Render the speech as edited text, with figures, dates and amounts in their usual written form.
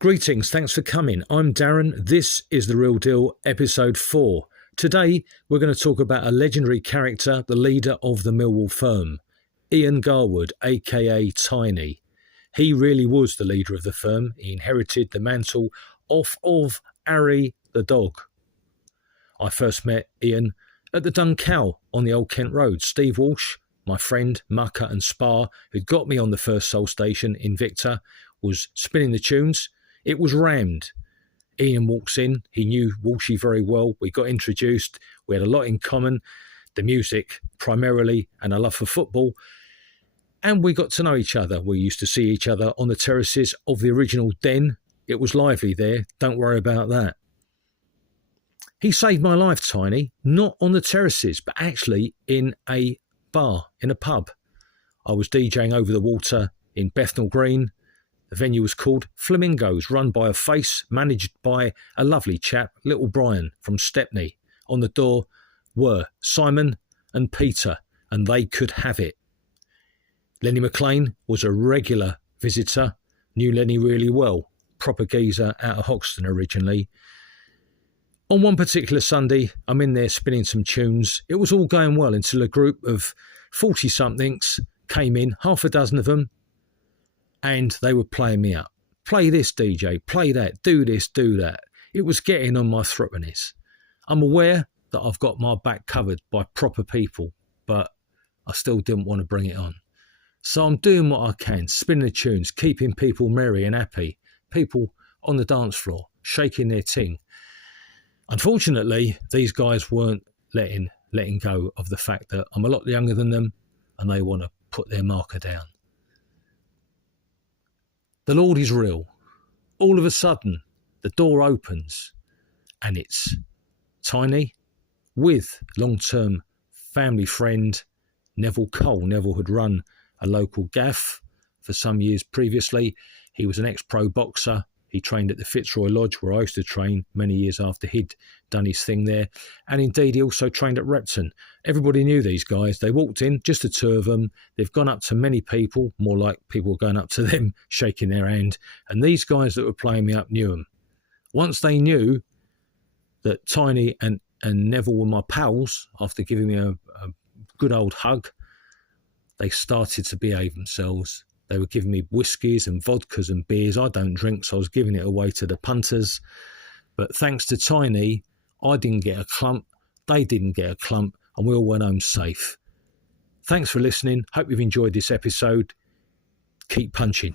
Greetings, thanks for coming. I'm Darren. This is The Real Deal, episode 4. Today, we're going to talk about a legendary character, the leader of the Millwall firm, Ian Garwood, aka Tiny. He really was the leader of the firm. He inherited the mantle off of Harry the dog. I first met Ian at the Dun Cow on the Old Kent Road. Steve Walsh, my friend, mucker and spar, who'd got me on the first Soul Station in Victor, was spinning the tunes. It was rammed. Ian walks in. He knew Walshy very well. We got introduced. We had a lot in common. The music, primarily, and a love for football. And we got to know each other. We used to see each other on the terraces of the original Den. It was lively there. Don't worry about that. He saved my life, Tiny. Not on the terraces, but actually in a bar, in a pub. I was DJing over the water in Bethnal Green. The venue was called Flamingos, run by a face, managed by a lovely chap, little Brian from Stepney. On the door were Simon and Peter, and they could have it. Lenny McLean was a regular visitor, knew Lenny really well, proper geezer out of Hoxton originally. On one particular Sunday, I'm in there spinning some tunes. It was all going well until a group of 40-somethings came in, half a dozen of them, and they were playing me up. Play this, DJ, play that, do this, do that. It was getting on my threepennies. I'm aware that I've got my back covered by proper people, but I still didn't want to bring it on. So I'm doing what I can, spinning the tunes, keeping people merry and happy, people on the dance floor, shaking their ting. Unfortunately, these guys weren't letting go of the fact that I'm a lot younger than them and they want to put their marker down. The Lord is real. All of a sudden, the door opens and it's Tiny with long-term family friend Neville Cole. Neville had run a local gaff for some years previously. He was an ex-pro boxer. He trained at the Fitzroy Lodge, where I used to train many years after he'd done his thing there. And indeed, he also trained at Repton. Everybody knew these guys. They walked in, just the two of them. They've gone up to many people, more like people going up to them, shaking their hand. And these guys that were playing me up knew them. Once they knew that Tiny and Neville were my pals, after giving me a good old hug, they started to behave themselves. They were giving me whiskies and vodkas and beers. I don't drink, so I was giving it away to the punters. But thanks to Tiny, I didn't get a clump, they didn't get a clump, and we all went home safe. Thanks for listening. Hope you've enjoyed this episode. Keep punching.